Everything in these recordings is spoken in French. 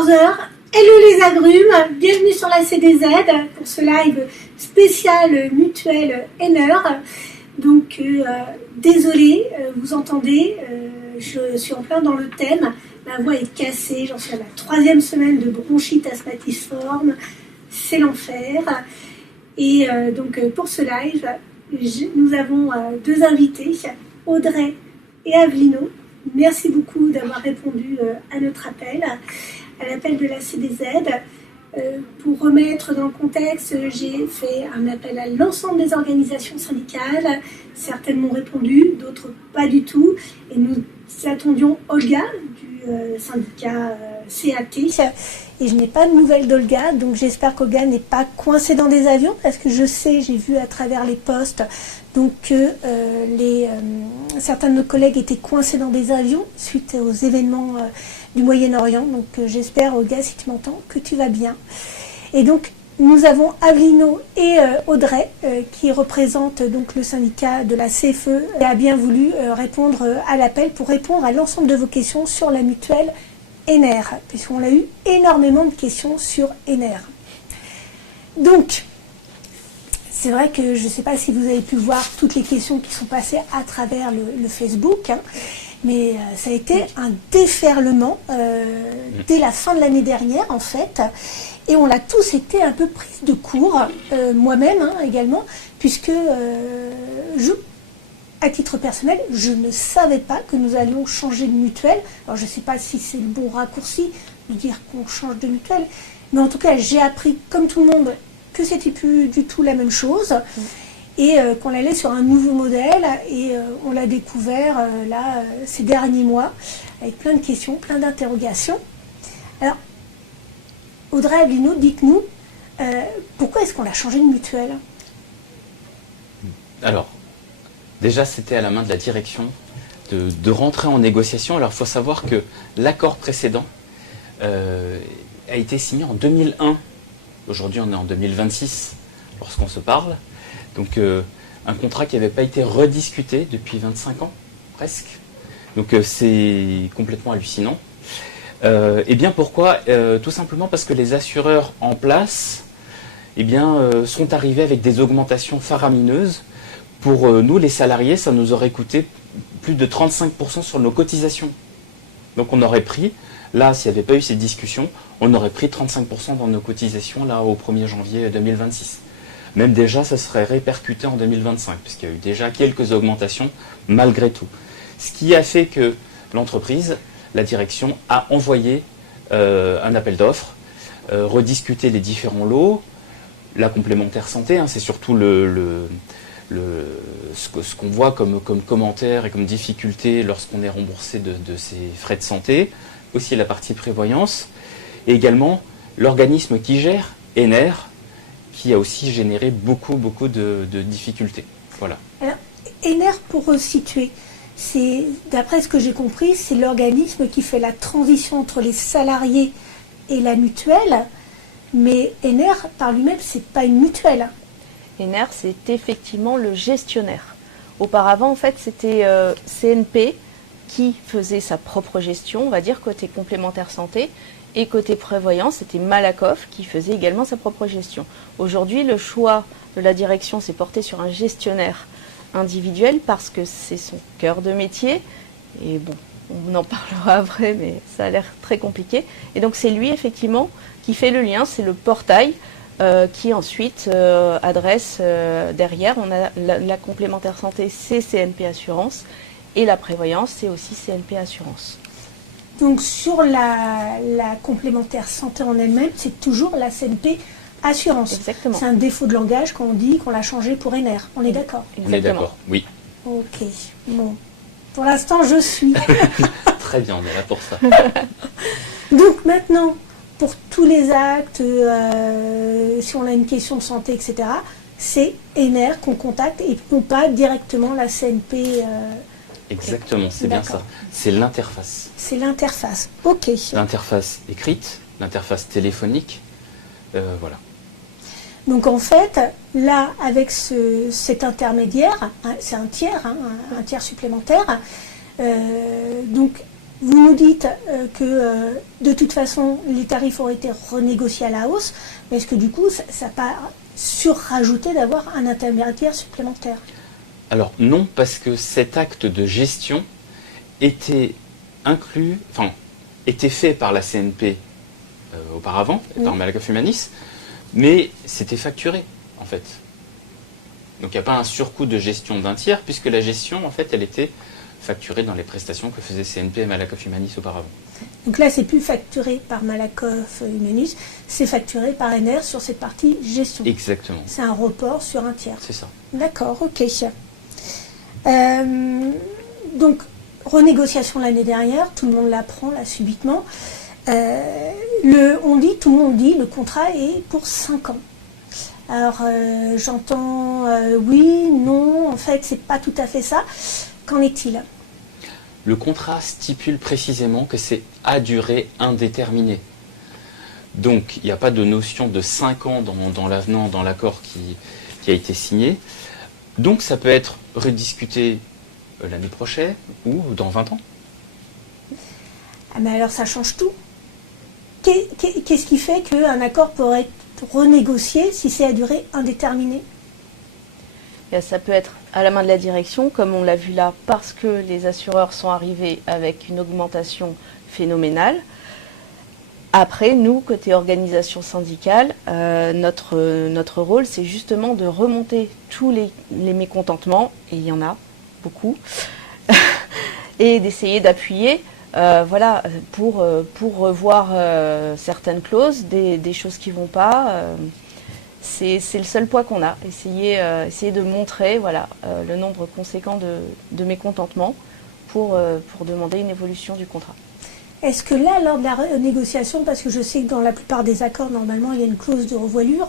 14 heures. Hello les agrumes, bienvenue sur la CDZ pour ce live spécial mutuel Henner. Donc désolé, vous entendez, je suis en plein dans le thème, ma voix est cassée, j'en suis à la 3e semaine de bronchite asthmatiforme, c'est l'enfer. Et donc pour ce live, nous avons deux invités, Audrey et Avelino. Merci beaucoup d'avoir répondu à notre appel, à l'appel de la CDZ. Pour remettre dans le contexte, j'ai fait un appel à l'ensemble des organisations syndicales. Certaines m'ont répondu, d'autres pas du tout. Et nous attendions Olga du syndicat CAT. Et je n'ai pas de nouvelles d'Olga, donc j'espère qu'Olga n'est pas coincée dans des avions, parce que je sais, j'ai vu à travers les posts, donc que certains de nos collègues étaient coincés dans des avions suite aux événements du Moyen-Orient. Donc j'espère, Olga, si tu m'entends, que tu vas bien. Et donc nous avons Avelino et Audrey qui représentent donc le syndicat de la CFE et a bien voulu répondre à l'appel pour répondre à l'ensemble de vos questions sur la mutuelle Henner, puisqu'on a eu énormément de questions sur Henner. Donc, c'est vrai que je ne sais pas si vous avez pu voir toutes les questions qui sont passées à travers le Facebook, hein, mais ça a été un déferlement dès la fin de l'année dernière, en fait, et on a tous été un peu pris de court, moi-même hein, également, puisque à titre personnel, je ne savais pas que nous allions changer de mutuelle. Alors je ne sais pas si c'est le bon raccourci de dire qu'on change de mutuelle, mais en tout cas j'ai appris comme tout le monde que c'était plus du tout la même chose et qu'on allait sur un nouveau modèle et on l'a découvert là ces derniers mois avec plein de questions, plein d'interrogations. Alors Audrey, Avelino, dites-nous pourquoi est-ce qu'on a changé de mutuelle? Alors, déjà, c'était à la main de la direction de rentrer en négociation. Alors, il faut savoir que l'accord précédent a été signé en 2001. Aujourd'hui, on est en 2026 lorsqu'on se parle. Donc, un contrat qui n'avait pas été rediscuté depuis 25 ans, presque. Donc, c'est complètement hallucinant. Et bien, pourquoi? Tout simplement parce que les assureurs en place sont arrivés avec des augmentations faramineuses. Pour nous, les salariés, ça nous aurait coûté plus de 35% sur nos cotisations. Donc on aurait pris, là, s'il n'y avait pas eu ces discussions, on aurait pris 35% dans nos cotisations là au 1er janvier 2026. Même déjà, ça serait répercuté en 2025, puisqu'il y a eu déjà quelques augmentations malgré tout. Ce qui a fait que l'entreprise, la direction, a envoyé un appel d'offres, rediscuter les différents lots, la complémentaire santé, hein, c'est surtout ce qu'on voit comme commentaire et comme difficulté lorsqu'on est remboursé de ces frais de santé, aussi la partie prévoyance, et également l'organisme qui gère, Henner, qui a aussi généré beaucoup de difficultés. Voilà. Alors, Henner, pour situer, c'est, d'après ce que j'ai compris, c'est l'organisme qui fait la transition entre les salariés et la mutuelle, mais Henner, par lui-même, c'est pas une mutuelle. Henner, c'est effectivement le gestionnaire. Auparavant, en fait, c'était CNP qui faisait sa propre gestion, on va dire, côté complémentaire santé, et côté prévoyance, c'était Malakoff qui faisait également sa propre gestion. Aujourd'hui, le choix de la direction s'est porté sur un gestionnaire individuel parce que c'est son cœur de métier. Et bon, on en parlera après, mais ça a l'air très compliqué. Et donc, c'est lui, effectivement, qui fait le lien, c'est le portail qui ensuite adresse derrière. On a la complémentaire santé, c'est CNP Assurance, et la prévoyance, c'est aussi CNP Assurance. Donc sur la complémentaire santé en elle-même, c'est toujours la CNP Assurance. Exactement. C'est un défaut de langage quand on dit qu'on l'a changé pour Henner. On est d'accord? On est d'accord, oui. Ok, bon. Pour l'instant, je suis. Très bien, on est là pour ça. Donc maintenant, pour tous les actes, si on a une question de santé, etc., c'est Henner qu'on contacte et non pas directement la CNP. Exactement, c'est bien ça. C'est l'interface. C'est l'interface, ok. L'interface écrite, l'interface téléphonique, voilà. Donc en fait, là, avec cet intermédiaire, c'est un tiers, un tiers supplémentaire, donc Vous nous dites que de toute façon, les tarifs auraient été renégociés à la hausse, mais est-ce que du coup, ça n'a pas surrajouté d'avoir un intermédiaire supplémentaire? Alors non, parce que cet acte de gestion était inclus, enfin, était fait par la CNP auparavant, par Malakoff Humanis, mais c'était facturé, en fait. Donc il n'y a pas un surcoût de gestion d'un tiers, puisque la gestion, en fait, elle était facturée dans les prestations que faisait CNP et Malakoff Humanis auparavant. Donc là, c'est plus facturé par Malakoff Humanis, c'est facturé par NR sur cette partie gestion. Exactement. C'est un report sur un tiers. C'est ça. D'accord, ok. Donc, renégociation l'année dernière, tout le monde l'apprend là subitement. Tout le monde dit, le contrat est pour 5 ans. Alors, j'entends oui, non, en fait, c'est pas tout à fait ça. Qu'en est-il? Le contrat stipule précisément que c'est à durée indéterminée. Donc, il n'y a pas de notion de 5 ans dans l'avenant, dans l'accord qui a été signé. Donc, ça peut être rediscuté l'année prochaine ou dans 20 ans. Ah, mais alors, ça change tout. Qu'est-ce qui fait qu'un accord pourrait être renégocié si c'est à durée indéterminée? Ça peut être à la main de la direction, comme on l'a vu là, parce que les assureurs sont arrivés avec une augmentation phénoménale. Après, nous, côté organisation syndicale, notre rôle, c'est justement de remonter tous les mécontentements, et il y en a beaucoup, et d'essayer d'appuyer pour revoir certaines clauses, des choses qui ne vont pas. C'est le seul poids qu'on a, essayer de montrer le nombre conséquent de mécontentements pour demander une évolution du contrat. Est-ce que là, lors de la négociation, parce que je sais que dans la plupart des accords, normalement, il y a une clause de revoilure,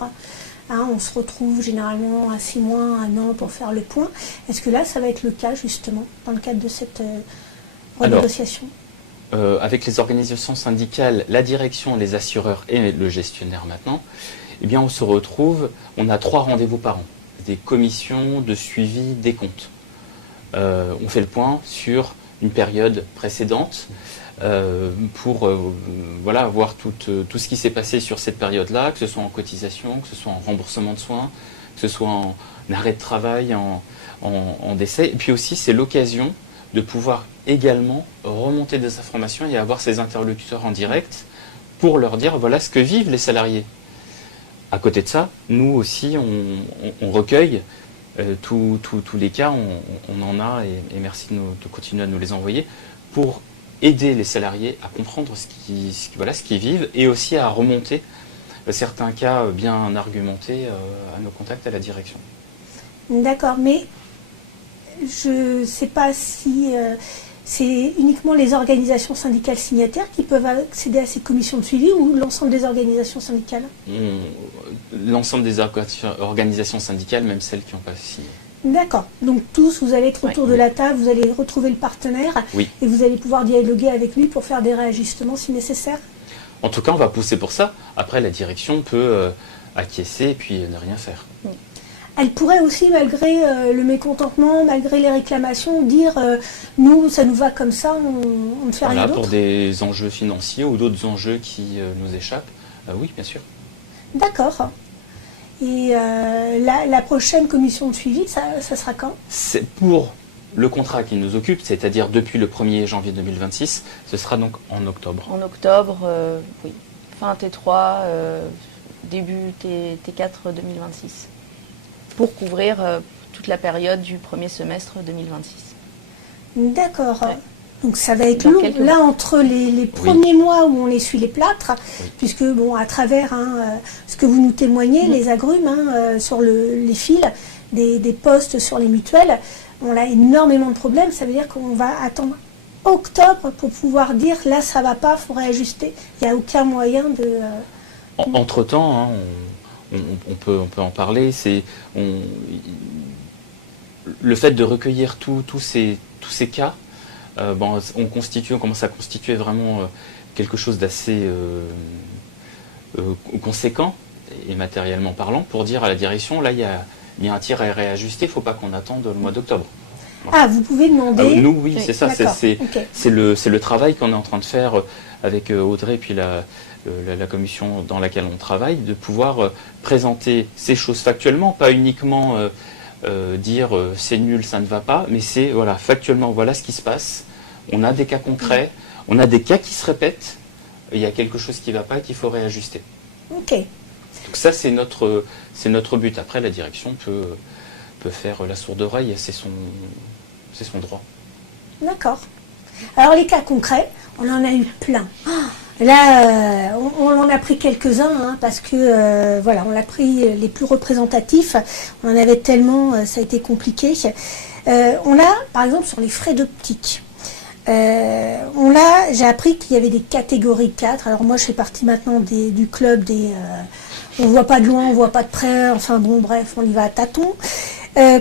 on se retrouve généralement à 6 mois, 1 an pour faire le point, est-ce que là, ça va être le cas, justement, dans le cadre de cette renégociation? Avec les organisations syndicales, la direction, les assureurs et le gestionnaire maintenant, eh bien, on se retrouve, on a 3 rendez-vous par an, des commissions de suivi des comptes. On fait le point sur une période précédente pour voir tout ce qui s'est passé sur cette période-là, que ce soit en cotisation, que ce soit en remboursement de soins, que ce soit en arrêt de travail, en décès. Et puis aussi, c'est l'occasion de pouvoir également remonter des informations et avoir ces interlocuteurs en direct pour leur dire voilà ce que vivent les salariés. À côté de ça, nous aussi, on recueille tous les cas, on en a, et merci de continuer à nous les envoyer, pour aider les salariés à comprendre ce qu'ils vivent et aussi à remonter certains cas bien argumentés à nos contacts à la direction. D'accord, mais je ne sais pas si c'est uniquement les organisations syndicales signataires qui peuvent accéder à ces commissions de suivi ou l'ensemble des organisations syndicales? L'ensemble des organisations syndicales, même celles qui n'ont pas signé. D'accord. Donc tous, vous allez être autour de la table, vous allez retrouver le partenaire et vous allez pouvoir dialoguer avec lui pour faire des réajustements si nécessaire? En tout cas, on va pousser pour ça. Après, la direction peut acquiescer et puis ne rien faire. Elle pourrait aussi, malgré le mécontentement, malgré les réclamations, dire nous, ça nous va comme ça, on ne fait rien d'autre. Pour des enjeux financiers ou d'autres enjeux qui nous échappent, oui, bien sûr. D'accord. Et la prochaine commission de suivi, ça sera quand? C'est pour le contrat qui nous occupe, c'est-à-dire depuis le 1er janvier 2026, ce sera donc en octobre. En octobre, oui. Fin T3, début T4 2026. Pour couvrir toute la période du premier semestre 2026. D'accord. Ouais. Donc ça va être long. Là, entre les premiers mois où on essuie les plâtres, puisque à travers ce que vous nous témoignez, les agrumes sur les fils, des postes sur les mutuelles, on a énormément de problèmes. Ça veut dire qu'on va attendre octobre pour pouvoir dire là ça va pas, il faut réajuster. Il n'y a aucun moyen de... Entre-temps, on peut en parler. Le fait de recueillir tous ces cas, on commence à constituer vraiment quelque chose d'assez conséquent et matériellement parlant pour dire à la direction là il y a un tir à réajuster, il ne faut pas qu'on attende le mois d'octobre. Ah, vous pouvez demander. Nous, oui, c'est ça. D'accord. C'est le travail qu'on est en train de faire avec Audrey et puis la commission dans laquelle on travaille, de pouvoir présenter ces choses factuellement, pas uniquement dire c'est nul, ça ne va pas, mais c'est voilà, factuellement, voilà ce qui se passe. On a des cas concrets, on a des cas qui se répètent, il y a quelque chose qui ne va pas et qu'il faut réajuster. Ok. Donc ça, c'est notre but. Après, la direction peut faire la sourde oreille, c'est son droit. D'accord. Alors les cas concrets, on en a eu plein. Là, on en a pris quelques-uns, hein, parce que voilà, on a pris les plus représentatifs. On en avait tellement, ça a été compliqué. On a, par exemple, sur les frais d'optique. J'ai appris qu'il y avait des catégories 4. Alors moi, je fais partie maintenant du club on voit pas de loin, on voit pas de près. Enfin bon, bref, on y va à tâtons.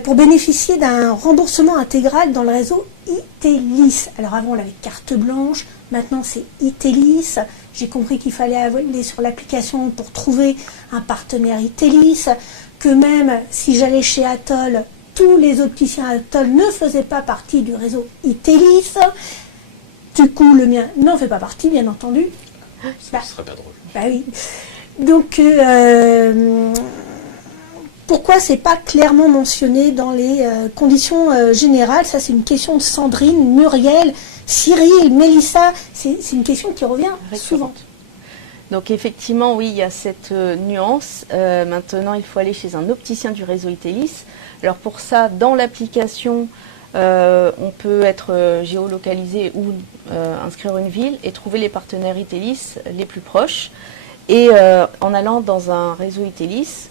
Pour bénéficier d'un remboursement intégral dans le réseau ITELIS. Alors avant, on avait carte blanche, maintenant c'est ITELIS. J'ai compris qu'il fallait aller sur l'application pour trouver un partenaire ITELIS, que même si j'allais chez Atoll, tous les opticiens Atoll ne faisaient pas partie du réseau ITELIS. Du coup, le mien n'en fait pas partie, bien entendu. Ça serait pas drôle. Bah oui. Donc, pourquoi c'est pas clairement mentionné dans les conditions générales? Ça, c'est une question de Sandrine, Muriel, Cyril, Mélissa. C'est une question qui revient souvent. Donc effectivement, oui, il y a cette nuance. Maintenant, il faut aller chez un opticien du réseau ITELIS. Alors pour ça, dans l'application, on peut être géolocalisé ou inscrire une ville et trouver les partenaires ITELIS les plus proches. Et en allant dans un réseau ITELIS,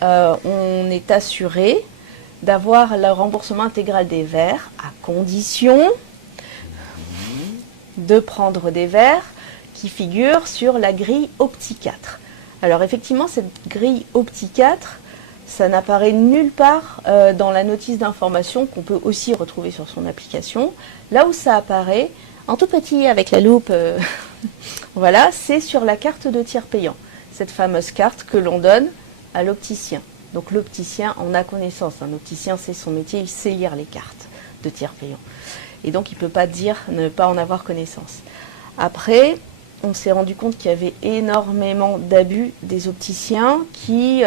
on est assuré d'avoir le remboursement intégral des verres à condition de prendre des verres qui figurent sur la grille OptiCatre. Alors effectivement, cette grille OptiCatre, ça n'apparaît nulle part dans la notice d'information qu'on peut aussi retrouver sur son application. Là où ça apparaît, en tout petit avec la loupe, voilà, c'est sur la carte de tiers payant. Cette fameuse carte que l'on donne à l'opticien. Donc l'opticien en a connaissance. Un opticien, c'est son métier, il sait lire les cartes de tiers payant. Et donc il ne peut pas dire ne pas en avoir connaissance. Après, on s'est rendu compte qu'il y avait énormément d'abus des opticiens qui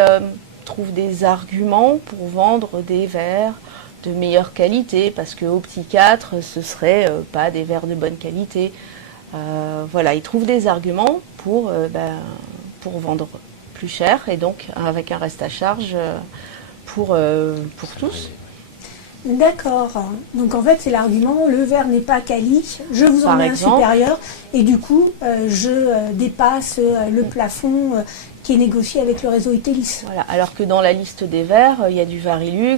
trouvent des arguments pour vendre des verres de meilleure qualité, parce que OptiCatre, ce serait pas des verres de bonne qualité. Voilà, ils trouvent des arguments pour vendre plus cher et donc avec un reste à charge pour tous. D'accord. Donc en fait, c'est l'argument, le verre n'est pas quali, je vous en mets un supérieur et du coup, je dépasse le plafond qui est négocié avec le réseau ITELIS. Voilà. Alors que dans la liste des verres, il y a du Varilux,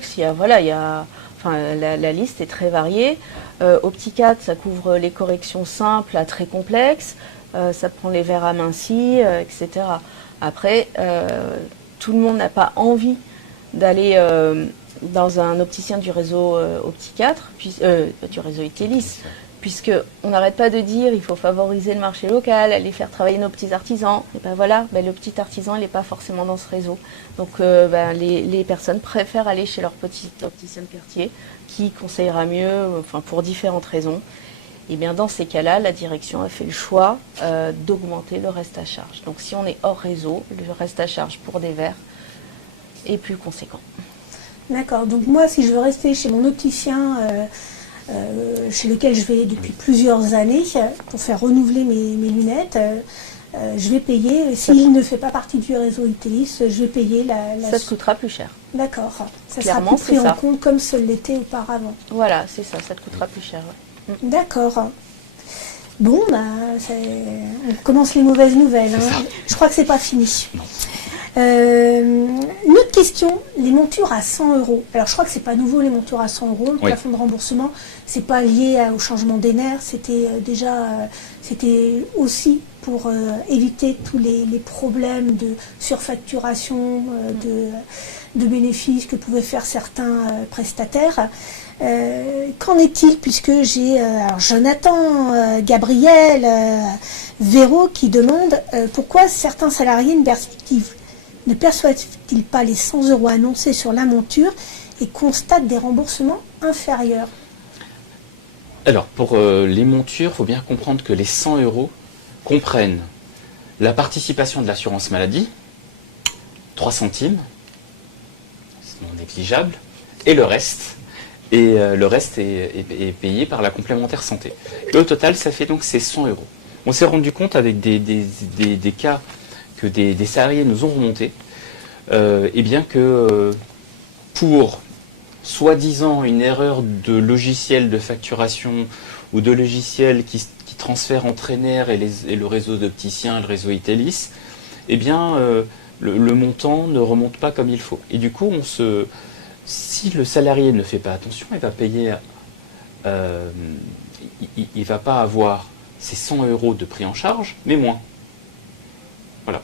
la liste est très variée. OptiCatre, ça couvre les corrections simples à très complexes, ça prend les verres amincis, etc. Après, tout le monde n'a pas envie d'aller dans un opticien du réseau OptiCatre, du réseau ITELIS, puisqu'on n'arrête pas de dire il faut favoriser le marché local, aller faire travailler nos petits artisans. Et ben voilà, le petit artisan, il n'est pas forcément dans ce réseau. Donc les personnes préfèrent aller chez leur petit opticien de quartier, qui conseillera mieux, pour différentes raisons. Et bien dans ces cas-là, la direction a fait le choix d'augmenter le reste à charge. Donc si on est hors réseau, le reste à charge pour des verres est plus conséquent. D'accord. Donc moi, si je veux rester chez mon opticien, chez lequel je vais depuis plusieurs années, pour faire renouveler mes lunettes, je vais payer. S'il ne fait pas partie du réseau ITELIS, je vais payer la... Ça te coûtera plus cher. D'accord. Ça Clairement, sera plus pris en compte comme ce l'était auparavant. Voilà, c'est ça. Ça te coûtera plus cher. Ouais. D'accord. Bon, on commence les mauvaises nouvelles. Hein. Je crois que c'est pas fini. Non. Une autre question, les montures à 100 €. Alors je crois que c'est pas nouveau les montures à 100 €, le plafond de remboursement, c'est pas lié au changement des nerfs, c'était c'était aussi pour éviter tous les problèmes de surfacturation, de bénéfices que pouvaient faire certains prestataires. Qu'en est-il, puisque j'ai Jonathan, Gabriel, Véro qui demandent pourquoi certains salariés ne ne perçoivent-ils pas les 100 € annoncés sur la monture et constatent des remboursements inférieurs? Alors, pour les montures, il faut bien comprendre que les 100 € comprennent la participation de l'assurance maladie, 3 centimes, c'est non négligeable, et le reste. Et le reste est payé par la complémentaire santé. Et au total, ça fait donc ces 100 €. On s'est rendu compte avec des cas que des salariés nous ont remontés, eh bien que pour soi-disant une erreur de logiciel de facturation ou de logiciel qui transfère entre Ener et le réseau d'opticiens, le réseau Itelis, eh bien le montant ne remonte pas comme il faut. Et du coup, si le salarié ne fait pas attention, il va payer, il va pas avoir ces 100 € de pris en charge, mais moins. Voilà.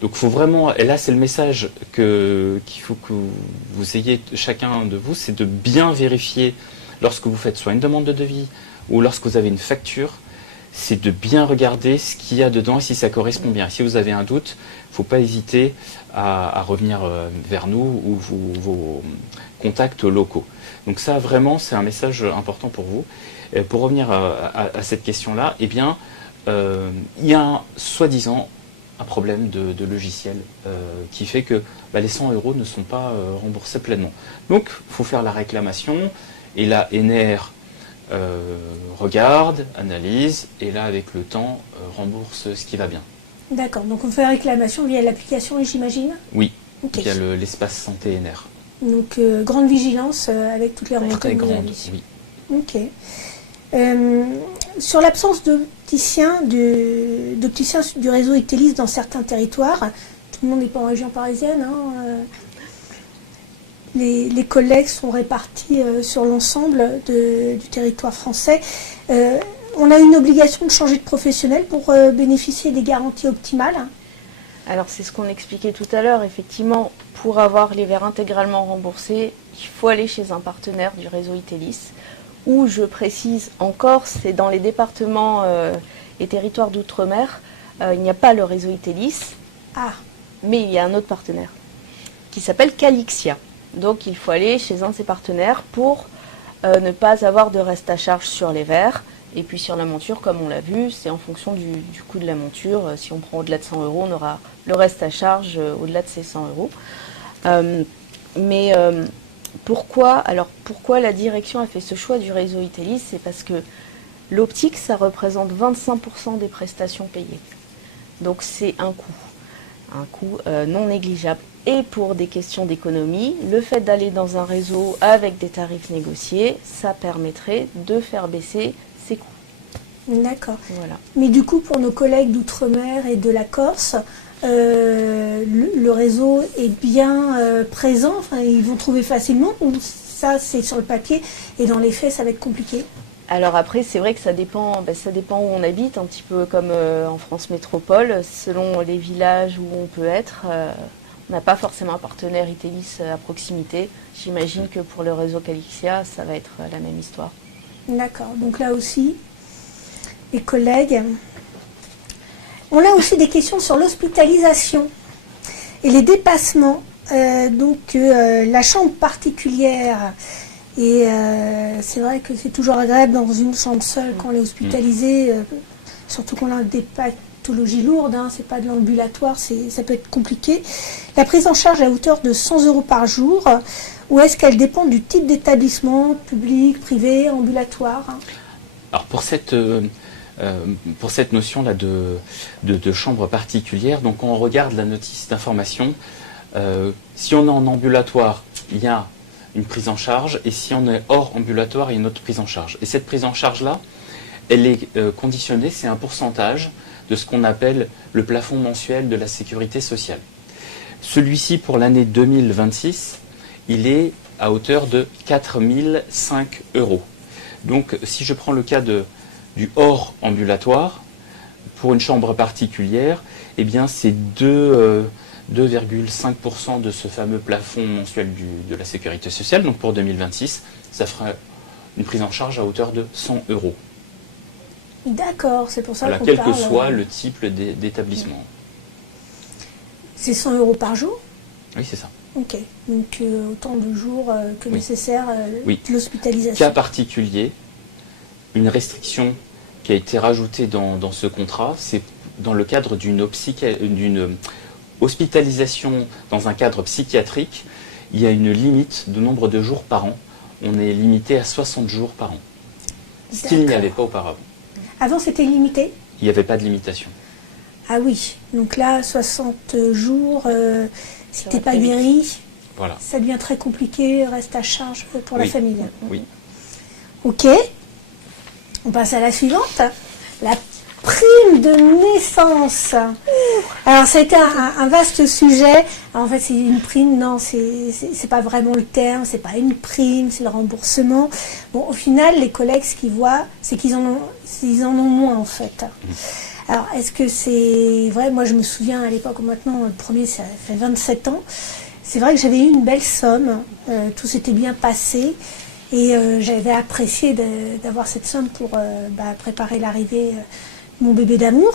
Donc faut vraiment, et là c'est le message qu'il faut que vous ayez chacun de vous, c'est de bien vérifier lorsque vous faites soit une demande de devis ou lorsque vous avez une facture, c'est de bien regarder ce qu'il y a dedans et si ça correspond bien. Si vous avez un doute, il ne faut pas hésiter à revenir vers nous ou vos contacts locaux. Donc ça vraiment c'est un message important pour vous. Pour revenir à cette question-là, eh bien il y a soi-disant un problème de logiciel qui fait que les 100 € ne sont pas remboursés pleinement. Donc, il faut faire la réclamation, et là, Ener regarde, analyse, et là, avec le temps, rembourse ce qui va bien. D'accord, donc on fait la réclamation via l'application, j'imagine? Oui, okay. Via l'espace santé Ener. Donc, grande vigilance avec toutes les remontées que vous avez. Oui. Ok. Sur l'absence d'opticiens du réseau Itelis dans certains territoires, tout le monde n'est pas en région parisienne, les collègues sont répartis sur l'ensemble du territoire français. On a une obligation de changer de professionnel pour bénéficier des garanties optimales? Alors c'est ce qu'on expliquait tout à l'heure, effectivement, pour avoir les verres intégralement remboursés, il faut aller chez un partenaire du réseau Itelis. Où je précise encore, c'est dans les départements et territoires d'outre-mer, il n'y a pas le réseau Itelis, mais il y a un autre partenaire qui s'appelle Calixia. Donc il faut aller chez un de ces partenaires pour ne pas avoir de reste à charge sur les verres. Et puis sur la monture, comme on l'a vu, c'est en fonction du coût de la monture. Si on prend au-delà de 100 €, on aura le reste à charge au-delà de ces 100 €. Pourquoi la direction a fait ce choix du réseau Itelis? C'est parce que l'optique, ça représente 25% des prestations payées. Donc c'est un coût non négligeable. Et pour des questions d'économie, le fait d'aller dans un réseau avec des tarifs négociés, ça permettrait de faire baisser ces coûts. D'accord. Voilà. Mais du coup, pour nos collègues d'outre-mer et de la Corse, le réseau est bien présent, ils vont trouver facilement, ou ça c'est sur le papier et dans les faits ça va être compliqué? Alors après c'est vrai que ça dépend où on habite, un petit peu comme en France métropole, selon les villages où on peut être, on n'a pas forcément un partenaire Itelis à proximité. J'imagine que pour le réseau Calixia ça va être la même histoire. D'accord, donc là aussi les collègues... On a aussi des questions sur l'hospitalisation et les dépassements. La chambre particulière, et c'est vrai que c'est toujours agréable dans une chambre seule quand on est hospitalisé, surtout qu'on a des pathologies lourdes, c'est pas de l'ambulatoire, ça peut être compliqué. La prise en charge à hauteur de 100 € par jour, ou est-ce qu'elle dépend du type d'établissement, public, privé, ambulatoire? Alors pour cette notion-là de chambre particulière, donc quand on regarde la notice d'information, si on est en ambulatoire, il y a une prise en charge, et si on est hors ambulatoire, il y a une autre prise en charge. Et cette prise en charge-là, elle est conditionnée, c'est un pourcentage de ce qu'on appelle le plafond mensuel de la sécurité sociale. Celui-ci, pour l'année 2026, il est à hauteur de 4 005 €. Donc si je prends le cas du hors ambulatoire, pour une chambre particulière, eh bien c'est 2,5% de ce fameux plafond mensuel de la sécurité sociale. Donc pour 2026, ça fera une prise en charge à hauteur de 100 €. D'accord, c'est pour ça qu'on quel parle... que soit le type d'établissement. C'est 100 € par jour? Oui, c'est ça. Ok, donc autant de jours que Oui. nécessaire Oui. de l'hospitalisation. Cas particulier, une restriction qui a été rajoutée dans ce contrat, c'est dans le cadre d'une hospitalisation dans un cadre psychiatrique, il y a une limite de nombre de jours par an. On est limité à 60 jours par an. Ce qu'il n'y D'accord. avait pas auparavant. Avant, c'était limité? Il n'y avait pas de limitation. Ah oui, donc là, 60 jours, si Ça t'es va pas très vite. guéri, Voilà. ça devient très compliqué, reste à charge pour la Oui. famille. Oui. Ok, on passe à la suivante, la prime de naissance. Alors ça a été un vaste sujet. Alors, en fait, c'est une prime, non, c'est pas vraiment le terme, c'est pas une prime, c'est le remboursement. Bon, au final, les collègues, ce qu'ils voient, c'est qu'ils en ont moins en fait. Alors, est-ce que c'est vrai? Moi, je me souviens à l'époque, maintenant, le premier, ça fait 27 ans. C'est vrai que j'avais eu une belle somme, tout s'était bien passé. Et j'avais apprécié d'avoir cette somme pour préparer l'arrivée de mon bébé d'amour.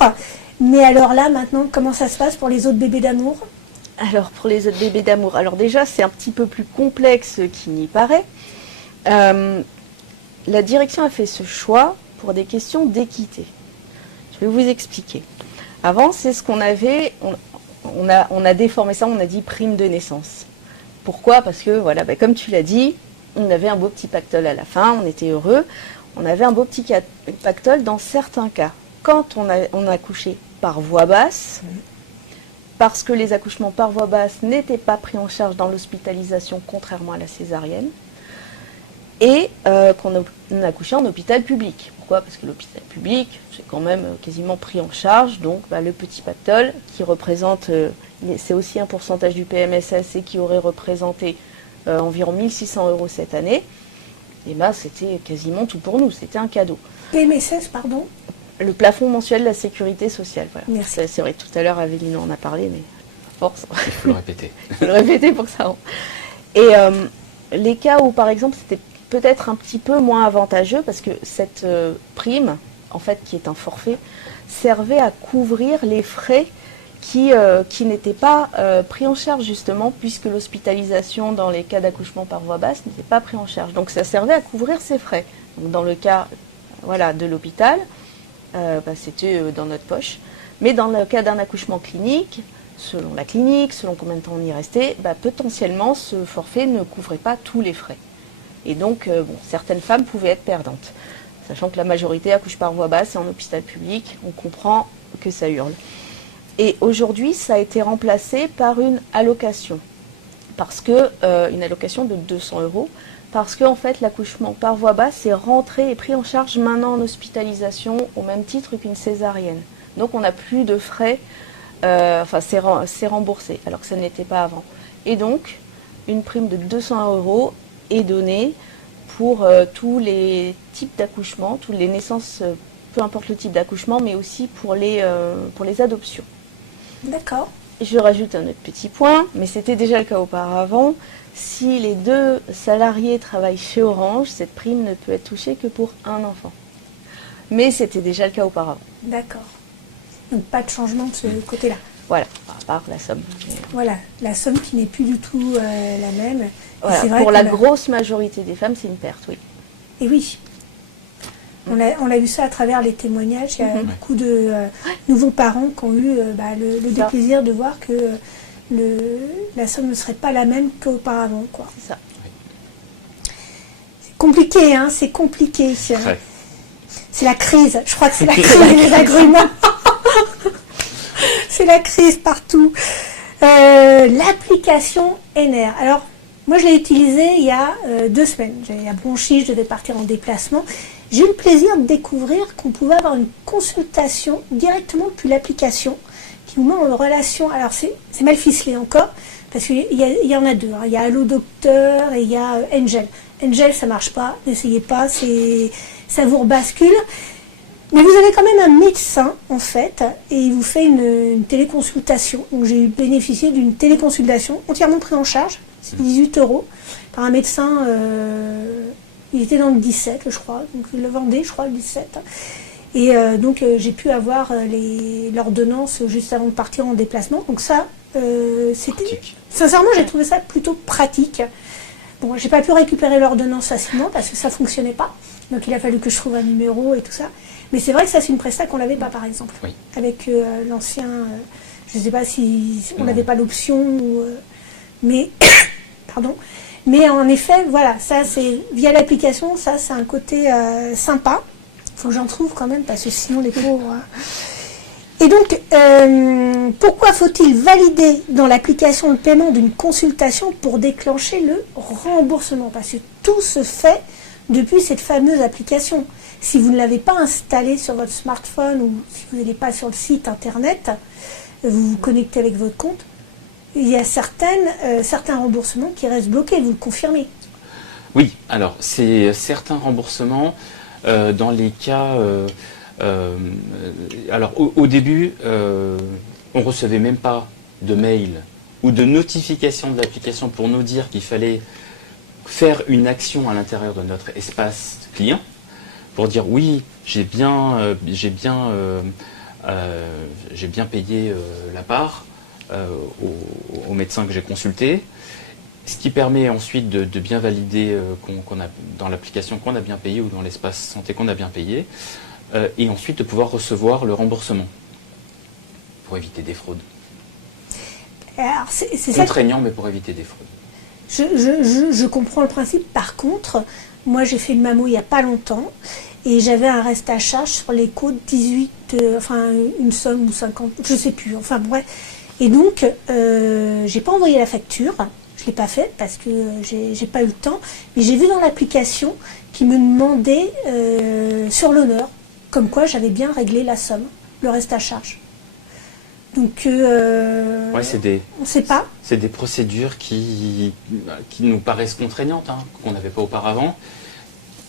Mais alors là, maintenant, comment ça se passe pour les autres bébés d'amour? Alors, pour les autres bébés d'amour, alors déjà, c'est un petit peu plus complexe qu'il n'y paraît. La direction a fait ce choix pour des questions d'équité. Je vais vous expliquer. Avant, c'est ce qu'on avait, on a déformé ça, on a dit prime de naissance. Pourquoi? Parce que, voilà, comme tu l'as dit, on avait un beau petit pactole à la fin, on était heureux. On avait un beau petit pactole dans certains cas. Quand on a accouché par voie basse, parce que les accouchements par voie basse n'étaient pas pris en charge dans l'hospitalisation, contrairement à la césarienne, et qu'on a accouché en hôpital public. Pourquoi? Parce que l'hôpital public, c'est quand même quasiment pris en charge, donc le petit pactole, qui représente, c'est aussi un pourcentage du PMSS et qui aurait représenté environ 1 600 € cette année, et c'était quasiment tout pour nous, c'était un cadeau. PMSS, pardon? Le plafond mensuel de la sécurité sociale. Voilà. Merci. C'est vrai, tout à l'heure, Aveline en a parlé, mais à force. Il faut le répéter. Il faut le répéter pour que ça rentre. Et les cas où, par exemple, c'était peut-être un petit peu moins avantageux, parce que cette prime, en fait, qui est un forfait, servait à couvrir les frais qui n'étaient pas pris en charge, justement, puisque l'hospitalisation dans les cas d'accouchement par voie basse n'était pas pris en charge. Donc ça servait à couvrir ces frais. Donc, dans le cas de l'hôpital, c'était dans notre poche. Mais dans le cas d'un accouchement clinique, selon la clinique, selon combien de temps on y restait, potentiellement ce forfait ne couvrait pas tous les frais. Et donc, certaines femmes pouvaient être perdantes. Sachant que la majorité accouche par voie basse et en hôpital public, on comprend que ça hurle. Et aujourd'hui, ça a été remplacé par une allocation. Parce que, une allocation de 200 €. Parce qu'en fait, l'accouchement par voie basse est rentré et pris en charge maintenant en hospitalisation au même titre qu'une césarienne. Donc, on n'a plus de frais, c'est remboursé, alors que ça n'était pas avant. Et donc, une prime de 200 € est donnée pour tous les types d'accouchement, toutes les naissances, peu importe le type d'accouchement, mais aussi pour les adoptions. D'accord. Je rajoute un autre petit point, mais c'était déjà le cas auparavant. Si les 2 salariés travaillent chez Orange, cette prime ne peut être touchée que pour un enfant. Mais c'était déjà le cas auparavant. D'accord. Donc pas de changement de ce côté-là. Voilà, à part la somme. Voilà, la somme qui n'est plus du tout la même. Et Voilà, c'est vrai pour la qu'on a- grosse majorité des femmes, c'est une perte, oui. Et oui. On a vu ça à travers les témoignages. Il y a beaucoup de nouveaux parents qui ont eu le Ça. déplaisir de voir que la somme ne serait pas la même qu'auparavant, quoi. C'est ça. C'est compliqué, hein, c'est compliqué. Très. C'est la crise. Je crois que c'est la crise des agrumes. C'est la crise partout. L'application NR. Alors, moi, je l'ai utilisée il y a 2 semaines. J'avais la bronchite, je devais partir en déplacement. J'ai eu le plaisir de découvrir qu'on pouvait avoir une consultation directement depuis l'application qui vous met en relation. Alors, c'est mal ficelé encore, parce qu'il y en a 2. Hein. Il y a Allo Docteur et il y a Angel. Angel, ça marche pas, n'essayez pas, ça vous rebascule. Mais vous avez quand même un médecin, en fait, et il vous fait une téléconsultation. Donc j'ai bénéficié d'une téléconsultation entièrement prise en charge, c'est 18 €, par un médecin, il était dans le 17, je crois, donc il le vendait, je crois, le 17. Et donc j'ai pu avoir l'ordonnance juste avant de partir en déplacement. Donc ça, Sincèrement, j'ai trouvé ça plutôt pratique. Bon, j'ai pas pu récupérer l'ordonnance facilement parce que ça fonctionnait pas. Donc il a fallu que je trouve un numéro et tout ça. Mais c'est vrai que ça, c'est une presta qu'on n'avait pas, par exemple. Oui. Avec l'ancien... je ne sais pas si on n'avait pas l'option, mais... pardon. Mais en effet, voilà, ça, c'est... Via l'application, ça, c'est un côté sympa. Il faut que j'en trouve quand même, parce que sinon, les pauvres... Et donc, pourquoi faut-il valider dans l'application le paiement d'une consultation pour déclencher le remboursement? Parce que tout se fait depuis cette fameuse application. Si vous ne l'avez pas installée sur votre smartphone ou si vous n'allez pas sur le site internet, vous vous connectez avec votre compte, il y a certains remboursements qui restent bloqués, vous le confirmez? Oui, alors c'est certains remboursements dans les cas... alors au début, on recevait même pas de mail ou de notification de l'application pour nous dire qu'il fallait faire une action à l'intérieur de notre espace client pour dire oui, j'ai bien payé la part au médecin que j'ai consulté, ce qui permet ensuite de bien valider qu'on a dans l'application qu'on a bien payé ou dans l'espace santé qu'on a bien payé. Et ensuite de pouvoir recevoir le remboursement pour éviter des fraudes. Alors, c'est contraignant, mais pour éviter des fraudes. Je comprends le principe. Par contre, moi j'ai fait une mammo il n'y a pas longtemps et j'avais un reste à charge sur les codes 18, enfin une somme ou 50, je sais plus, enfin bref. Et donc, j'ai pas envoyé la facture, je l'ai pas fait parce que j'ai pas eu le temps, mais j'ai vu dans l'application qui me demandait sur l'honneur, comme quoi j'avais bien réglé la somme, le reste à charge. Donc, ouais, on ne sait pas. C'est des procédures qui nous paraissent contraignantes, hein, qu'on n'avait pas auparavant.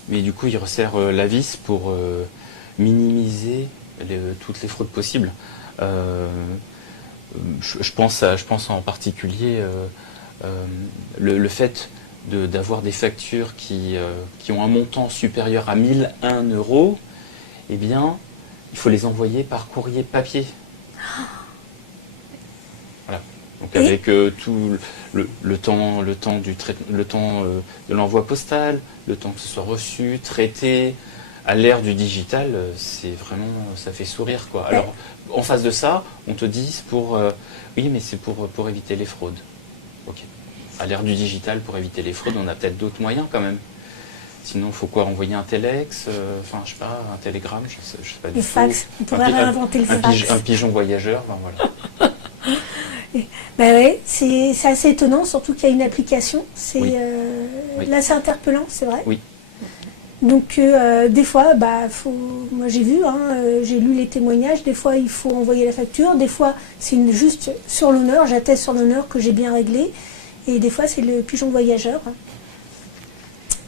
Mais du coup, ils resserrent la vis pour minimiser toutes les fraudes possibles. Je pense en particulier le fait d'avoir des factures qui ont un montant supérieur à 1001 €, eh bien, il faut les envoyer par courrier papier. Voilà. Donc avec tout le temps de l'envoi postal, le temps que ce soit reçu, traité, à l'ère du digital, c'est vraiment, ça fait sourire, quoi. Alors, en face de ça, on te dit oui, mais c'est pour éviter les fraudes. Ok. À l'ère du digital, pour éviter les fraudes, on a peut-être d'autres moyens quand même. Sinon, il faut quoi? Envoyer un téléx, enfin, je sais pas, un télégramme, je sais pas du tout. Le fax, on pourrait réinventer le fax. Un pigeon voyageur, ben voilà. Ben oui, c'est assez étonnant, surtout qu'il y a une application. Oui. Là, c'est interpellant, c'est vrai. Oui. Donc, des fois, moi j'ai vu, j'ai lu les témoignages, des fois il faut envoyer la facture, des fois c'est juste sur l'honneur, j'atteste sur l'honneur que j'ai bien réglé, et des fois c'est le pigeon voyageur.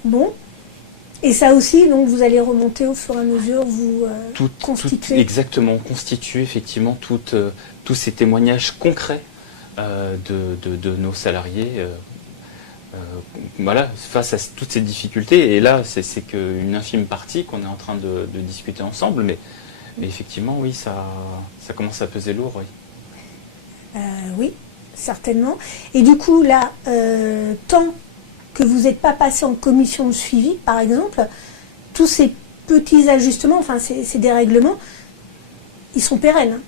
Bon. Et ça aussi, donc vous allez remonter au fur et à mesure, vous constituer. Exactement, constituer effectivement tous ces témoignages concrets de nos salariés voilà, face à toutes ces difficultés. Et là, c'est qu'une infime partie qu'on est en train de discuter ensemble, mais effectivement, oui, ça commence à peser lourd. Oui, oui, certainement. Et du coup, là, tant que vous n'êtes pas passé en commission de suivi, par exemple, tous ces petits ajustements, enfin ces dérèglements, ils sont pérennes.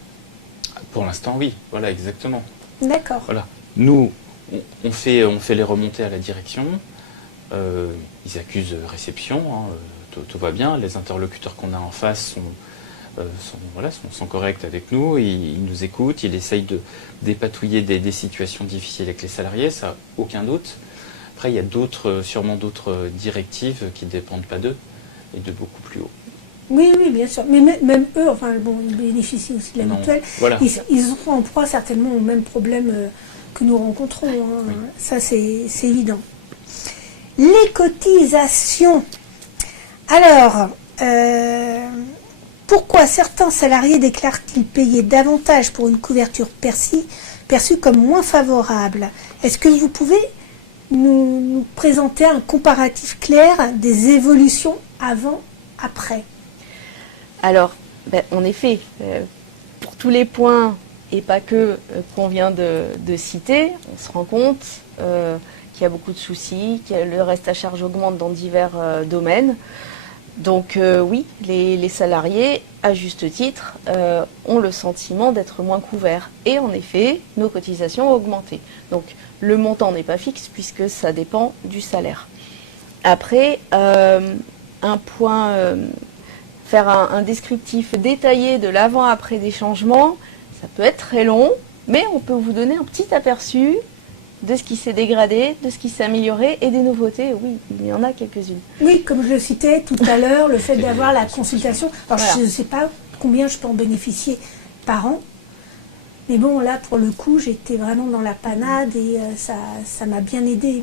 Pour l'instant, oui, voilà, exactement. D'accord. Voilà. Nous, on fait les remontées à la direction, ils accusent réception, tout va bien, les interlocuteurs qu'on a en face sont corrects avec nous, ils nous écoutent, ils essayent de dépatouiller des situations difficiles avec les salariés, ça, aucun doute. Après, il y a sûrement d'autres directives qui ne dépendent pas d'eux et de beaucoup plus haut. Oui, oui, bien sûr. Mais même eux, enfin, bon, ils bénéficient aussi de la mutuelle. Voilà. Ils seront en proie certainement au même problème que nous rencontrons. Hein. Oui. Ça, c'est évident. Les cotisations. Alors, pourquoi certains salariés déclarent-ils payer davantage pour une couverture perçue comme moins favorable? Est-ce que vous pouvez nous présenter un comparatif clair des évolutions avant-après? Alors, en effet, pour tous les points, et pas que qu'on vient de citer, on se rend compte qu'il y a beaucoup de soucis, que le reste à charge augmente dans divers domaines. Donc oui, les salariés, à juste titre, ont le sentiment d'être moins couverts. Et en effet, nos cotisations ont augmenté. Donc le montant n'est pas fixe puisque ça dépend du salaire. Après, un point, faire un descriptif détaillé de l'avant-après des changements, ça peut être très long, mais on peut vous donner un petit aperçu de ce qui s'est dégradé, de ce qui s'est amélioré et des nouveautés. Oui, il y en a quelques-unes. Oui, comme je le citais tout à l'heure, le fait d'avoir la consultation. Alors, Voilà. je ne sais pas combien je peux en bénéficier par an. Mais bon, là, pour le coup, j'étais vraiment dans la panade et ça m'a bien aidé.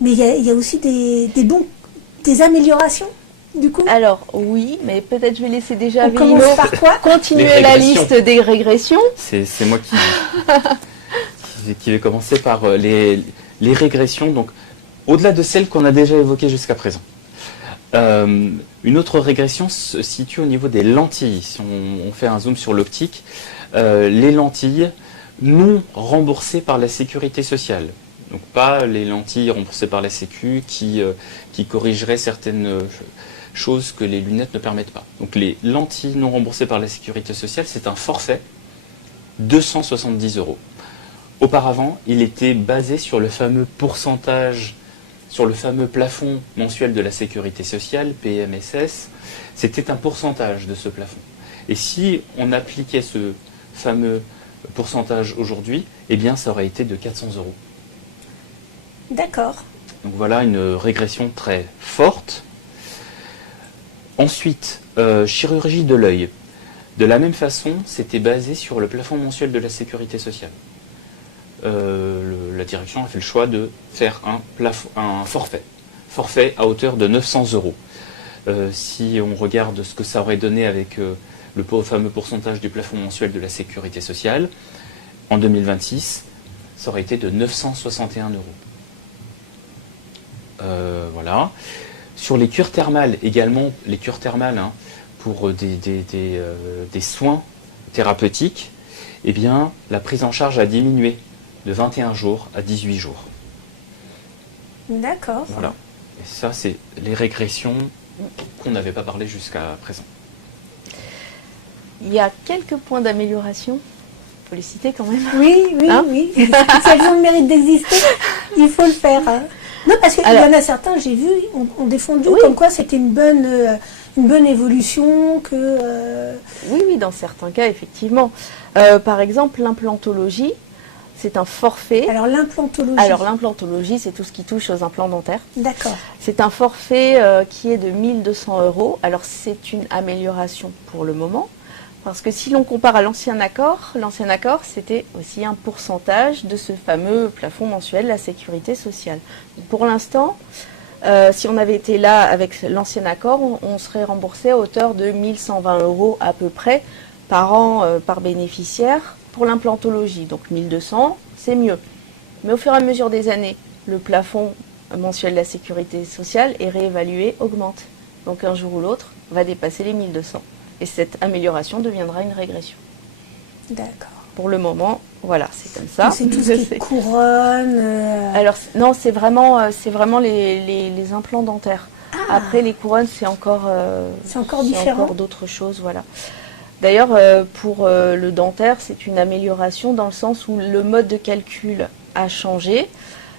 Mais il y a aussi des améliorations, du coup. Alors oui, mais peut-être je vais laisser déjà On Vino commence par quoi? continuer Les la régressions. liste des régressions. C'est moi qui vais commencer par les régressions, donc au-delà de celles qu'on a déjà évoquées jusqu'à présent. Une autre régression se situe au niveau des lentilles. Si on fait un zoom sur l'optique, les lentilles non remboursées par la sécurité sociale. Donc pas les lentilles remboursées par la Sécu qui corrigeraient certaines choses que les lunettes ne permettent pas. Donc les lentilles non remboursées par la sécurité sociale, c'est un forfait 270 €. Auparavant, il était basé sur le fameux pourcentage, sur le fameux plafond mensuel de la sécurité sociale, PMSS. C'était un pourcentage de ce plafond. Et si on appliquait ce fameux pourcentage aujourd'hui, eh bien ça aurait été de 400 €. D'accord. Donc voilà une régression très forte. Ensuite, chirurgie de l'œil. De la même façon, c'était basé sur le plafond mensuel de la sécurité sociale. La direction a fait le choix de faire un forfait à hauteur de 900 €. Si on regarde ce que ça aurait donné avec le fameux pourcentage du plafond mensuel de la sécurité sociale, en 2026, ça aurait été de 961 €. Voilà. Sur les cures thermales, également, les cures thermales pour des soins thérapeutiques, eh bien, la prise en charge a diminué de 21 jours à 18 jours. D'accord. Voilà. Et ça, c'est les régressions qu'on n'avait pas parlé jusqu'à présent. Il y a quelques points d'amélioration. Il faut les citer quand même. Oui, Hein oui. Si elles ont le mérite d'exister, il faut le faire. Non, parce qu'il y en a certains, j'ai vu, ont défendu Oui. comme quoi c'était une bonne évolution, que... Oui, dans certains cas, effectivement. Par exemple, l'implantologie, c'est un forfait. Alors, l'implantologie. Alors, l'implantologie, c'est tout ce qui touche aux implants dentaires. D'accord. C'est un forfait qui est de 1 200 €. Alors, c'est une amélioration pour le moment. Parce que si l'on compare à l'ancien accord, c'était aussi un pourcentage de ce fameux plafond mensuel de la sécurité sociale. Donc, pour l'instant, si on avait été là avec l'ancien accord, on serait remboursé à hauteur de 1 120 € à peu près par an par bénéficiaire pour l'implantologie. Donc 1 200, c'est mieux. Mais au fur et à mesure des années, le plafond mensuel de la sécurité sociale est réévalué, augmente. Donc un jour ou l'autre, va dépasser les 1 200. Et cette amélioration deviendra une régression. D'accord. Pour le moment, voilà, c'est comme ça. C'est tout ce qui est couronne. Alors non, c'est vraiment les implants dentaires. Après les couronnes, c'est encore différent. encore d'autres choses, voilà. D'ailleurs, pour le dentaire, c'est une amélioration dans le sens où le mode de calcul a changé.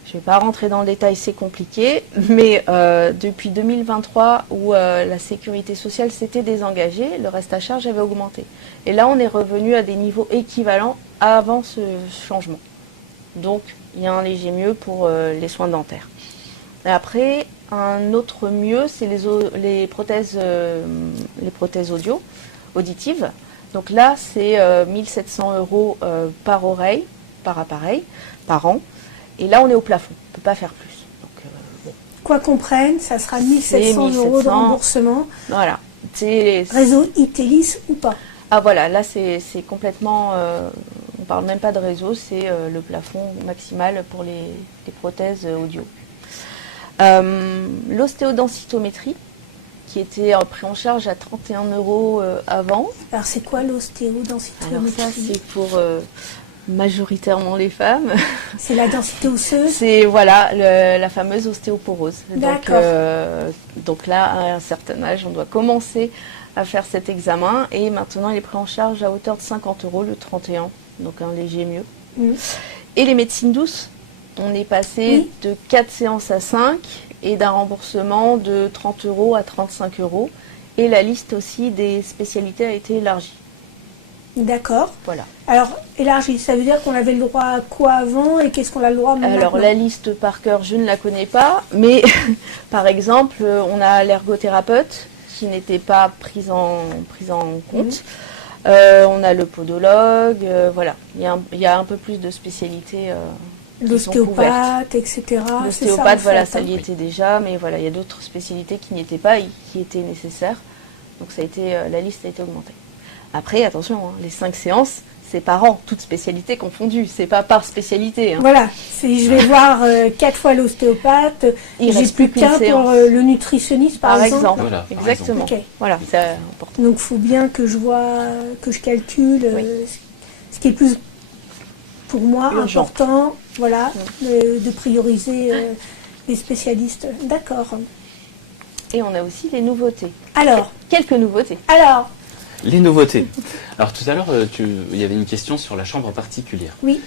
Je ne vais pas rentrer dans le détail, c'est compliqué, mais depuis 2023 où la sécurité sociale s'était désengagée, le reste à charge avait augmenté. Et là, on est revenu à des niveaux équivalents avant ce changement. Donc, il y a un léger mieux pour les soins dentaires. Et après, un autre mieux, c'est les prothèses audio, auditives. Donc là, c'est 1 700 € par oreille, par appareil, par an. Et là, on est au plafond, on ne peut pas faire plus. Donc, bon. Quoi qu'on prenne, ça sera 1 700 € de remboursement. Voilà. Réseau Itelis ou pas? Ah voilà, là c'est complètement... on ne parle même pas de réseau, c'est le plafond maximal pour les prothèses audio. L'ostéodensitométrie, qui était pris en charge à 31 € avant. Alors c'est quoi l'ostéodensitométrie? Alors ça, c'est pour majoritairement les femmes. C'est la densité osseuse? C'est voilà la fameuse ostéoporose. D'accord. Donc là, à un certain âge, on doit commencer à faire cet examen. Et maintenant, il est pris en charge à hauteur de 50 € le 31, donc un léger mieux. Mm. Et les médecines douces, on est passé Oui. de 4 séances à 5 et d'un remboursement de 30 € à 35 €. Et la liste aussi des spécialités a été élargie. D'accord. Voilà. Alors, élargi, ça veut dire qu'on avait le droit à quoi avant et qu'est-ce qu'on a le droit maintenant? Alors la liste par cœur, je ne la connais pas, mais par exemple, on a l'ergothérapeute qui n'était pas prise en compte. On a le podologue, voilà. Il y a un peu plus de spécialités. L'ostéopathe, etc. L'ostéopathe, voilà, ça y est. était déjà, mais voilà, il y a d'autres spécialités qui n'y étaient pas et qui étaient nécessaires. Donc ça a été, la liste a été augmentée. Après, attention, hein, les 5 séances, c'est par an, toutes spécialités confondues, c'est pas par spécialité. Hein. Voilà, je vais voir 4 fois l'ostéopathe, Il j'ai reste plus plus qu'une qu'un pour séance. Le nutritionniste par exemple. Voilà, par exactement. exemple. Ok. Voilà, c'est important. Donc il faut bien que je vois, que je calcule Oui. ce qui est plus pour moi Urgent. important, voilà, de prioriser les spécialistes. D'accord. Et on a aussi les nouveautés. Alors, Quelques nouveautés. Les nouveautés. Alors tout à l'heure, il y avait une question sur la chambre particulière. oui,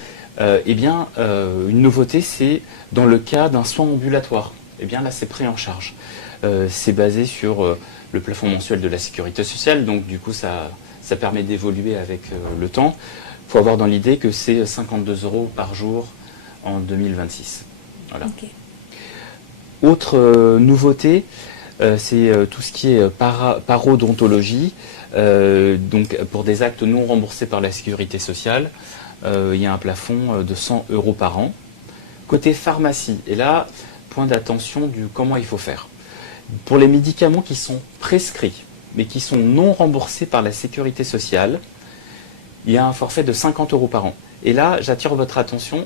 Eh bien, une nouveauté, c'est dans le cas d'un soin ambulatoire. Eh bien là, c'est pris en charge. C'est basé sur le plafond mensuel de la sécurité sociale, donc du coup, ça permet d'évoluer avec le temps. Il faut avoir dans l'idée que c'est 52 € par jour en 2026. Voilà. ok. Autre nouveauté, c'est tout ce qui est parodontologie. Donc pour des actes non remboursés par la sécurité sociale, il y a un plafond de 100 € par an. Côté pharmacie, et là, point d'attention du comment il faut faire. Pour les médicaments qui sont prescrits, mais qui sont non remboursés par la sécurité sociale, il y a un forfait de 50 € par an. Et là, j'attire votre attention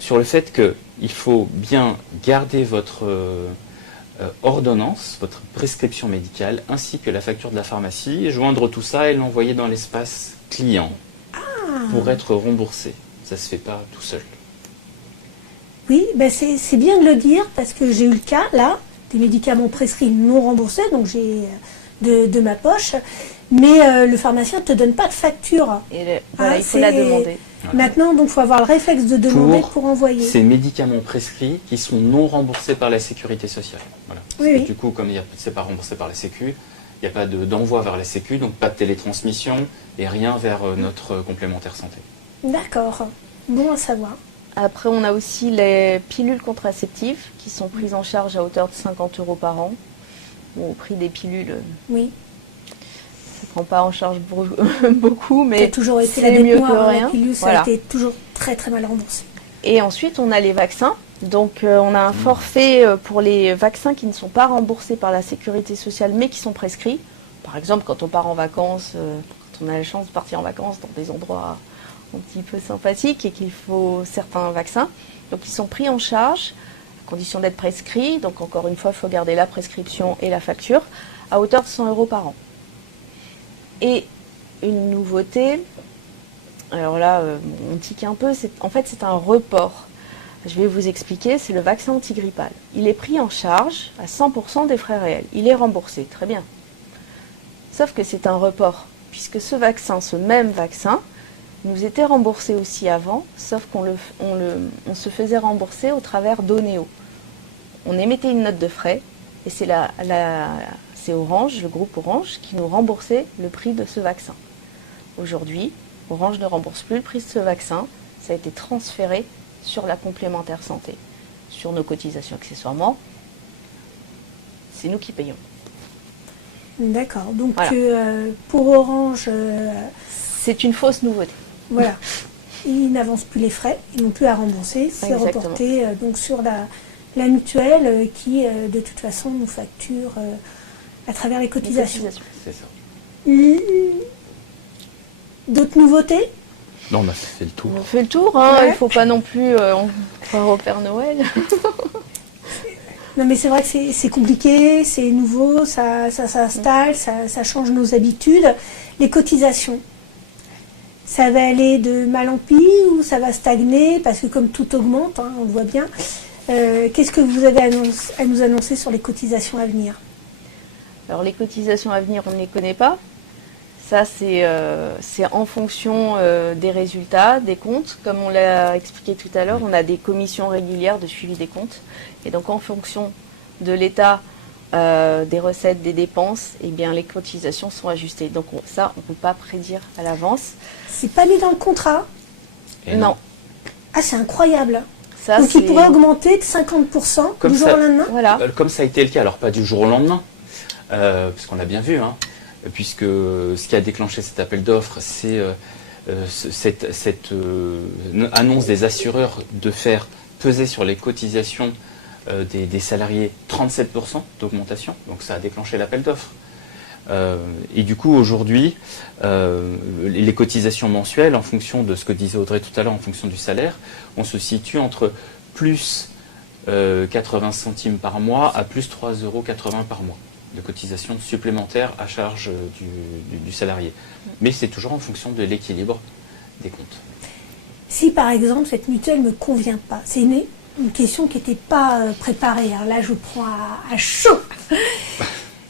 sur le fait qu'il faut bien garder votre ordonnance, votre prescription médicale, ainsi que la facture de la pharmacie, joindre tout ça et l'envoyer dans l'espace client pour être remboursé. Ça ne se fait pas tout seul. Oui, ben c'est bien de le dire parce que j'ai eu le cas là, des médicaments prescrits non remboursés, donc j'ai de ma poche, mais le pharmacien ne te donne pas de facture. Et voilà, Ah, il faut la c'est- demander. Maintenant, donc, il faut avoir le réflexe de demander pour envoyer. Ces médicaments prescrits qui sont non remboursés par la sécurité sociale. Voilà. Oui, Parce que oui. du coup, comme c'est pas remboursé par la Sécu, il n'y a pas d'envoi vers la Sécu, donc pas de télétransmission et rien vers notre complémentaire santé. D'accord. Bon à savoir. Après, on a aussi les pilules contraceptives qui sont prises en charge à hauteur de 50 € par an. Bon, au prix des pilules, Oui. ça ne prend pas en charge beaucoup, Ça a mais toujours été la c'est bête mieux noire, que hein, rien. la pilule, ça Voilà. a été toujours très très mal remboursé. Et ensuite, on a les vaccins. Donc, on a un forfait pour les vaccins qui ne sont pas remboursés par la sécurité sociale, mais qui sont prescrits. Par exemple, quand on part en vacances, quand on a la chance de partir en vacances dans des endroits un petit peu sympathiques et qu'il faut certains vaccins. Donc, ils sont pris en charge, à condition d'être prescrits. Donc, encore une fois, il faut garder la prescription et la facture, à hauteur de 100 € par an. Et une nouveauté, alors là, on tique un peu, en fait, c'est un report. Je vais vous expliquer, c'est le vaccin antigrippal. Il est pris en charge à 100% des frais réels. Il est remboursé, très bien. Sauf que c'est un report, puisque ce vaccin, ce même vaccin, nous était remboursé aussi avant, sauf qu'on on se faisait rembourser au travers d'Oneo. On émettait une note de frais, et c'est c'est Orange, le groupe Orange, qui nous remboursait le prix de ce vaccin. Aujourd'hui, Orange ne rembourse plus le prix de ce vaccin, ça a été transféré sur la complémentaire santé, sur nos cotisations accessoirement. C'est nous qui payons. D'accord. Donc Voilà. pour Orange, C'est une fausse nouveauté. voilà, ils n'avancent plus les frais, ils n'ont plus à rembourser. C'est Exactement. reporté donc sur la mutuelle qui, de toute façon, nous facture à travers les Les cotisations. C'est ça. D'autres nouveautés? Non, on a fait le tour. On fait le tour, hein. Ouais. Il ne faut pas non plus croire au Père Noël. Non, mais c'est vrai que c'est compliqué, c'est nouveau, ça s'installe, ça change nos habitudes. Les cotisations, ça va aller de mal en pis ou ça va stagner? Parce que comme tout augmente, hein, on le voit bien. Qu'est-ce que vous avez à nous annoncer sur les cotisations à venir? Alors les cotisations à venir, on ne les connaît pas. Ça, c'est en fonction des résultats, des comptes. Comme on l'a expliqué tout à l'heure, on a des commissions régulières de suivi des comptes. Et donc, en fonction de l'état des recettes, des dépenses, eh bien, les cotisations sont ajustées. Donc, ça, on ne peut pas prédire à l'avance. C'est pas mis dans le contrat? Et Non. Ah, c'est incroyable. Ça, donc, il pourrait augmenter de 50% comme du jour au lendemain? Voilà. Comme ça a été le cas, alors pas du jour au lendemain, puisqu'on a bien vu, hein, puisque ce qui a déclenché cet appel d'offres, c'est cette annonce des assureurs de faire peser sur les cotisations des salariés 37% d'augmentation. Donc ça a déclenché l'appel d'offres. Et du coup, aujourd'hui, les cotisations mensuelles, en fonction de ce que disait Audrey tout à l'heure, en fonction du salaire, on se situe entre plus 80 centimes par mois à plus 3,80 € par mois de cotisations supplémentaires à charge du salarié. Mais c'est toujours en fonction de l'équilibre des comptes. Si par exemple cette mutuelle ne me convient pas, c'est une question qui n'était pas préparée, hein. Là je prends à chaud.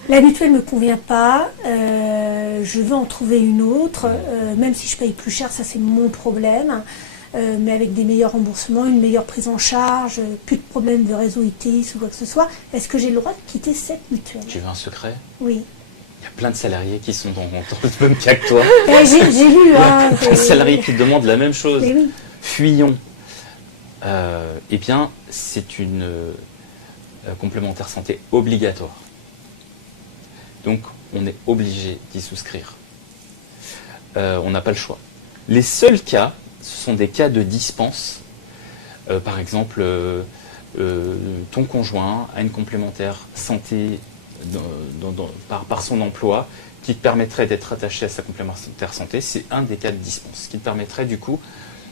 La mutuelle ne me convient pas, je veux en trouver une autre, même si je paye plus cher, ça c'est mon problème, mais avec des meilleurs remboursements, une meilleure prise en charge, plus de problèmes de réseau ITIS ou quoi que ce soit. Est-ce que j'ai le droit de quitter cette mutuelle? Tu veux un secret? Oui. Il y a plein de salariés qui sont dans le même cas que toi. J'ai lu. Hein, un salarié qui demande la même chose. Oui. Fuyons. Eh bien, c'est une complémentaire santé obligatoire. Donc, on est obligé d'y souscrire. On n'a pas le choix. Les seuls cas, ce sont des cas de dispense. Par exemple, ton conjoint a une complémentaire santé par son emploi qui te permettrait d'être attaché à sa complémentaire santé. C'est un des cas de dispense qui te permettrait du coup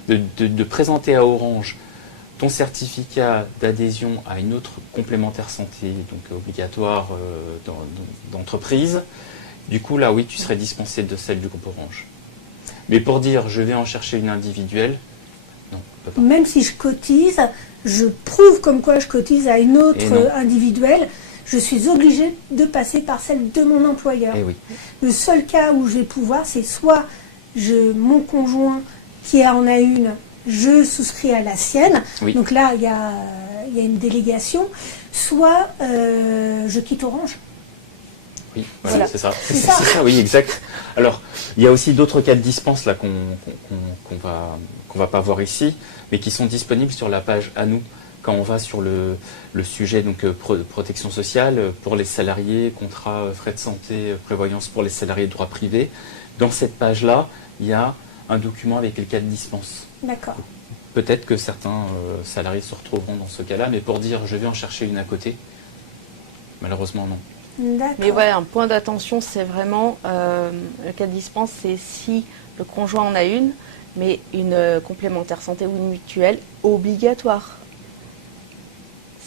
de présenter à Orange ton certificat d'adhésion à une autre complémentaire santé, donc obligatoire d'entreprise. Du coup, là, oui, tu serais dispensé de celle du groupe Orange. Mais pour dire, je vais en chercher une individuelle, non, on peut pas. Même si je cotise, je prouve comme quoi je cotise à une autre individuelle, je suis obligée de passer par celle de mon employeur. Eh oui. Le seul cas où je vais pouvoir, c'est soit mon conjoint qui en a une, je souscris à la sienne, Oui. donc là il y a une délégation, soit je quitte Orange. Oui, voilà. C'est ça. C'est ça, oui, exact. Alors, il y a aussi d'autres cas de dispense là qu'on va pas voir ici, mais qui sont disponibles sur la page à nous quand on va sur le sujet donc protection sociale pour les salariés, contrat frais de santé, prévoyance pour les salariés de droit privé. Dans cette page-là, il y a un document avec les cas de dispense. D'accord. Peut-être que certains salariés se retrouveront dans ce cas-là, mais pour dire je vais en chercher une à côté, malheureusement non. D'accord. Mais voilà, un point d'attention, c'est vraiment le cas de dispense, c'est si le conjoint en a une, mais une complémentaire santé ou une mutuelle obligatoire.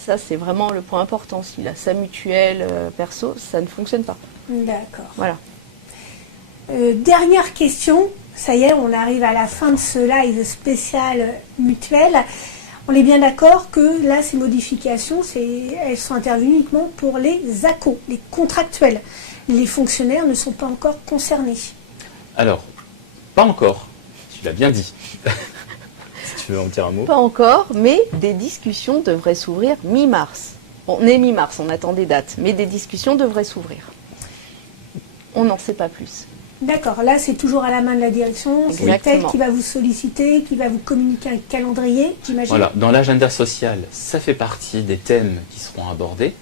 Ça, c'est vraiment le point important. S'il a sa mutuelle perso, ça ne fonctionne pas. D'accord. Voilà. Dernière question. Ça y est, on arrive à la fin de ce live spécial mutuel. On est bien d'accord que là, ces modifications, elles sont intervenues uniquement pour les ACO, les contractuels. Les fonctionnaires ne sont pas encore concernés. Alors, pas encore. Tu l'as bien dit. Si tu veux en dire un mot. Pas encore, mais des discussions devraient s'ouvrir mi-mars. Bon, on est mi-mars, on attend des dates, mais des discussions devraient s'ouvrir. On n'en sait pas plus. D'accord, là c'est toujours à la main de la direction, c'est elle qui va vous solliciter, qui va vous communiquer un calendrier, j'imagine. Voilà, dans l'agenda social, ça fait partie des thèmes qui seront abordés.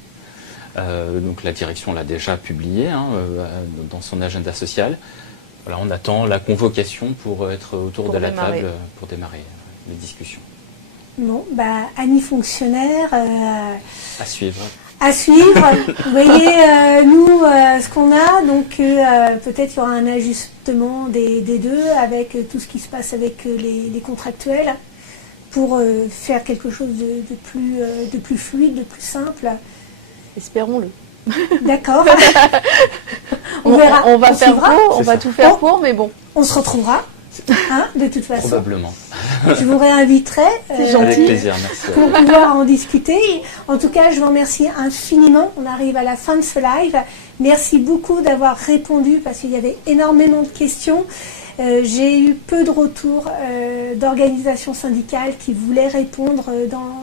Donc la direction l'a déjà publié dans son agenda social. Voilà, on attend la convocation pour être autour de la table pour démarrer les discussions. Bon, Annie fonctionnaire. À suivre. À suivre. Vous voyez, nous, ce qu'on a, donc peut-être il y aura un ajustement des deux avec tout ce qui se passe avec les contractuels pour faire quelque chose de plus fluide, de plus simple. Espérons-le. D'accord. On va faire suivra. pour, on va tout faire pour, mais bon. On se retrouvera, de toute façon. Probablement. Je vous réinviterai Avec plaisir, merci. pour pouvoir en discuter. En tout cas, je vous remercie infiniment. On arrive à la fin de ce live. Merci beaucoup d'avoir répondu parce qu'il y avait énormément de questions. J'ai eu peu de retours d'organisations syndicales qui voulaient répondre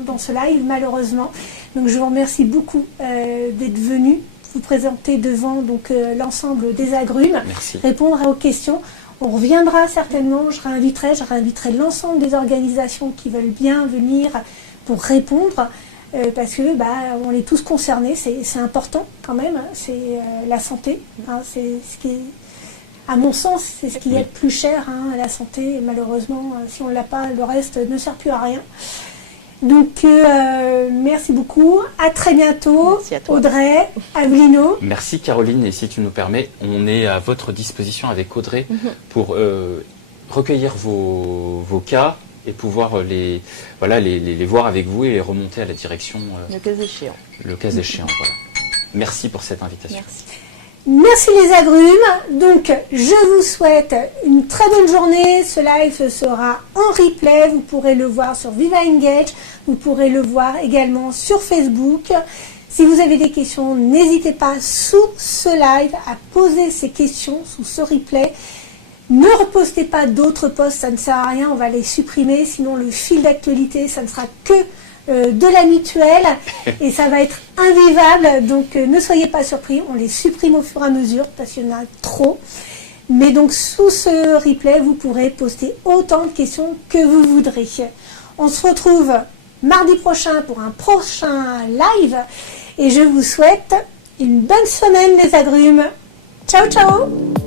dans ce live, malheureusement. Donc je vous remercie beaucoup d'être venus vous présenter devant l'ensemble des agrumes, Merci. répondre aux questions. On reviendra certainement, je réinviterai l'ensemble des organisations qui veulent bien venir pour répondre, parce que on est tous concernés, c'est important quand même, c'est la santé, c'est ce qui est, à mon sens, c'est ce qu'il y a de plus cher, la santé, et malheureusement, si on ne l'a pas, le reste ne sert plus à rien. Donc, merci beaucoup. À très bientôt. Merci à toi. Audrey, Avelino. Merci Caroline, et si tu nous permets, on est à votre disposition avec Audrey pour recueillir vos cas et pouvoir les voir avec vous et les remonter à la direction Le cas échéant. le cas échéant. Voilà. Merci pour cette invitation. Merci. Merci les agrumes. Donc, je vous souhaite une très bonne journée. Ce live sera en replay. Vous pourrez le voir sur Viva Engage. Vous pourrez le voir également sur Facebook. Si vous avez des questions, n'hésitez pas sous ce live à poser ces questions sous ce replay. Ne repostez pas d'autres posts, ça ne sert à rien. On va les supprimer. Sinon, le fil d'actualité, ça ne sera que de la mutuelle et ça va être invivable, donc ne soyez pas surpris, on les supprime au fur et à mesure parce qu'il y en a trop, mais donc sous ce replay vous pourrez poster autant de questions que vous voudrez. On se retrouve mardi prochain pour un prochain live et je vous souhaite une bonne semaine les agrumes. Ciao ciao.